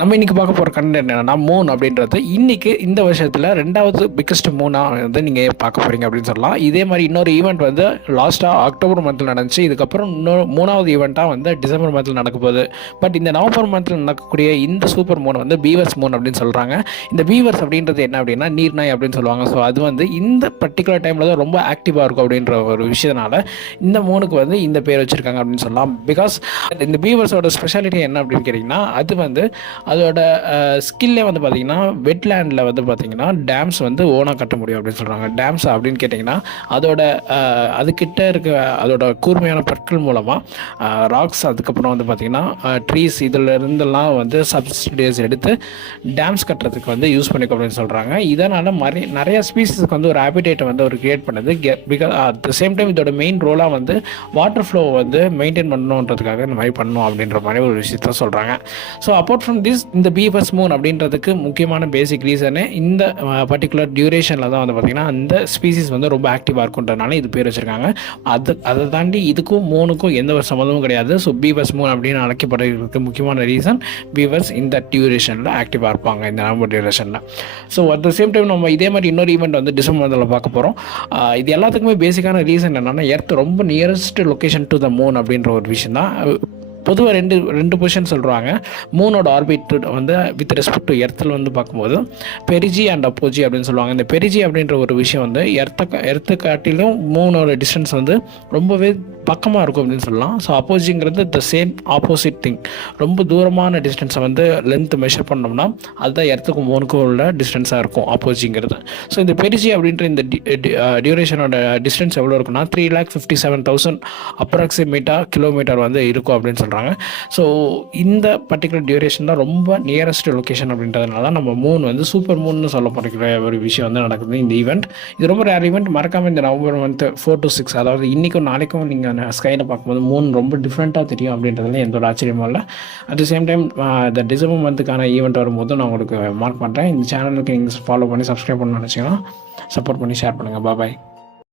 நம்ம இன்றைக்கி பார்க்க போகிற கண்டென்ட் என்னென்னா மூன் அப்படின்றது இன்றைக்கி இந்த வருஷத்தில் 2வது பிக்கஸ்ட் மூனாக வந்து நீங்கள் பார்க்க போகிறீங்க அப்படின்னு சொல்லலாம். இதே மாதிரி இன்னொரு ஈவெண்ட் வந்து லாஸ்ட்டாக அக்டோபர் மந்தில் நடந்துச்சு. இதுக்கப்புறம் இன்னொரு 3வது ஈவெண்ட்டாக வந்து டிசம்பர் மந்தில் நடக்க போகுது. பட் இந்த நவம்பர் மந்தில் நடக்கக்கூடிய இந்த சூப்பர் மூன் வந்து பீவர்ஸ் மூன் அப்படின்னு சொல்கிறாங்க. இந்த பீவர்ஸ் அப்படின்றது என்ன அப்படின்னா நீர்நாய் அப்படின்னு சொல்லுவாங்க. ஸோ அது வந்து இந்த பர்டிகுலர் டைமில் தான் ரொம்ப ஆக்டிவாக இருக்கும் அப்படின்ற ஒரு விஷயத்தினால இந்த மூனுக்கு வந்து இந்த பேர் வச்சுருக்காங்க அப்படின்னு சொல்லலாம். பிகாஸ் இந்த பீவர்ஸோட ஸ்பெஷாலிட்டி என்ன அப்படின்னு கேட்டிங்கன்னா அது வந்து அதோட ஸ்கில்லே வந்து பார்த்திங்கன்னா வெட்லேண்டில் வந்து பார்த்திங்கன்னா டேம்ஸ் வந்து ஓனாக கட்ட முடியும் அப்படின்னு சொல்கிறாங்க. டேம்ஸ் அப்படின்னு கேட்டிங்கன்னா அதோட அதுக்கிட்ட இருக்க அதோட கூர்மையான பற்கள் மூலமாக ராக்ஸ் அதுக்கப்புறம் வந்து பார்த்திங்கன்னா ட்ரீஸ் இதில் இருந்தெல்லாம் வந்து சப்சிடியஸ் எடுத்து டேம்ஸ் கட்டுறதுக்கு வந்து யூஸ் பண்ணிக்கும் அப்படின்னு சொல்கிறாங்க. இதனால் நிறைய ஸ்பீசிஸ்க்கு வந்து ஒரு ஹேபிடேட்டை வந்து ஒரு கிரியேட் பண்ணுது. Because at the same time இதோட மெயின் ரோலாக வந்து வாட்டர் ஃப்ளோ வந்து மெயின்டைன் பண்ணணுன்றதுக்காக இந்த மாதிரி பண்ணணும் அப்படின்ற மாதிரி ஒரு விஷயத்த சொல்கிறாங்க. ஸோ அப்பார்ட் ஃப்ரம் திஸ் இந்த பீவர்ஸ் மூன் அப்படின்றதுக்கு முக்கியமான பேசிக் ரீசனே இந்த பர்டிகுலர் டியூரேஷனில் தான் வந்து பார்த்திங்கன்னா அந்த ஸ்பீசிஸ் வந்து ரொம்ப ஆக்டிவாக இருக்குன்றதுனால இது பேர் வச்சுருக்காங்க. அதை தாண்டி இதுக்கும் மூனுக்கும் எந்த ஒரு சம்மந்தமும் கிடையாது. ஸோ பீவர்ஸ் மூன் அப்படின்னு அழைக்கப்படுறதுக்கு முக்கியமான ரீசன் பீவர்ஸ் இந்த டியூரேஷனில் ஆக்டிவாக இருப்பாங்க இந்த நவம்பர் டியூரேஷனில். So at the same time நம்ம இதே மாதிரி இன்னொரு ஈவெண்ட் வந்து டிசம்பர் மந்தில் பார்க்க போகிறோம். இது எல்லாத்துக்குமே பேசிக்கான ரீசன் என்னென்னா எர்த் ரொம்ப nearest location to the moon அப்படின்ற ஒரு விஷயம் தான். பொதுவாக ரெண்டு பொசிஷன் சொல்கிறாங்க. மூனோட ஆர்பிட் வந்து வித் ரெஸ்பெக்ட் டு எர்த்தில் வந்து பார்க்கும்போது பெரிஜி அண்ட் அப்போஜி அப்படின்னு சொல்லுவாங்க. இந்த பெரிஜி அப்படின்ற ஒரு விஷயம் வந்து எர்த்தை காட்டிலும் மூனோட டிஸ்டன்ஸ் வந்து ரொம்பவே பக்கமாக இருக்கும் அப்படின்னு சொல்லலாம். ஸோ அப்போஜிங்கிறது த சேம் ஆப்போசிட் திங். ரொம்ப தூரமான டிஸ்டன்ஸை வந்து லென்த் மெஷர் பண்ணோம்னா அதுதான் எர்த்துக்கும் மூணுக்கும் உள்ள டிஸ்டன்ஸாக இருக்கும் அப்போஜிங்கிறது. ஸோ இந்த பெரிஜி அப்படின்ற இந்த டியூரேஷனோட டிஸ்டன்ஸ் எவ்வளோ இருக்குன்னா 3,57,000 அப்ராக்சிமேட்டாக கிலோமீட்டர் வந்து இருக்கும் அப்படின்னு சொல்கிறாங்க. ஸோ இந்த பர்டிகுலர் டியூரேஷன் தான் ரொம்ப நியரஸ்ட் லொக்கேஷன் அப்படின்றதுனால நம்ம மூன் வந்து சூப்பர் மூன்னு சொல்லப்படுகிற ஒரு விஷயம் வந்து நடக்குது இந்த ஈவெண்ட். இது ரொம்ப ரேர் ஈவெண்ட். மறக்காமல் இந்த நவம்பர் மந்த் 4 to 6 அதாவது இன்றைக்கும் நாளைக்கும் நீங்கள் ஸ்கையில் பார்க்கும்போது மூன் ரொம்ப டிஃப்ரெண்ட்டாக தெரியும் அப்படின்றதுல எந்த ஒரு ஆச்சரியமும் இல்லை. அட் த சேம் டைம் இந்த டிசம்பர் மந்த்துக்கான ஈவெண்ட் வரும்போது நான் உங்களுக்கு மார்க் பண்ணுறேன். இந்த சேனலுக்கு நீங்கள் ஃபாலோ பண்ணி சப்ஸ்கிரைப் பண்ணணும்னு நினச்சிங்கன்னா சப்போர்ட் பண்ணி ஷேர் பண்ணுங்கள். பாய்.